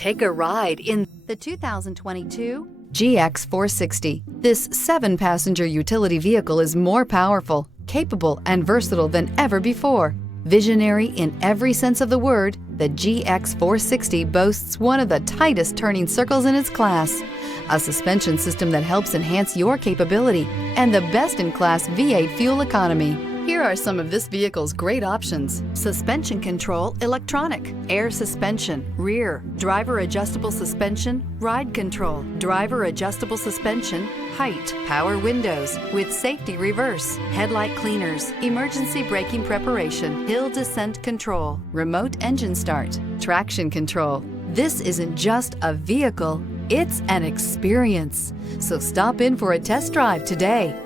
Take a ride in the 2022 GX 460. This 7-passenger utility vehicle is more powerful, capable, and versatile than ever before. Visionary in every sense of the word, the GX 460 boasts one of the tightest turning circles in its class, a suspension system that helps enhance your capability, and the best-in-class V8 fuel economy. Here are some of this vehicle's great options: suspension control, electronic, air suspension, rear, driver adjustable suspension, ride control, driver adjustable suspension, height, power windows with safety reverse, headlight cleaners, emergency braking preparation, hill descent control, remote engine start, traction control. This isn't just a vehicle, it's an experience. So stop in for a test drive today.